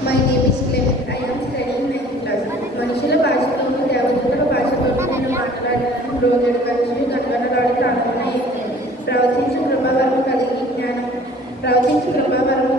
My name is Clement. I am studying ninth class. మనుషుల భాషలోను దేవతల భాషలోను నేను మాట్లాడడానికి రోజుడు కలిసి గణగణలాడి ప్రార్థన ప్రవచించు కృపావరము కలిగి జ్ఞానం ప్రవచించు కృపావరము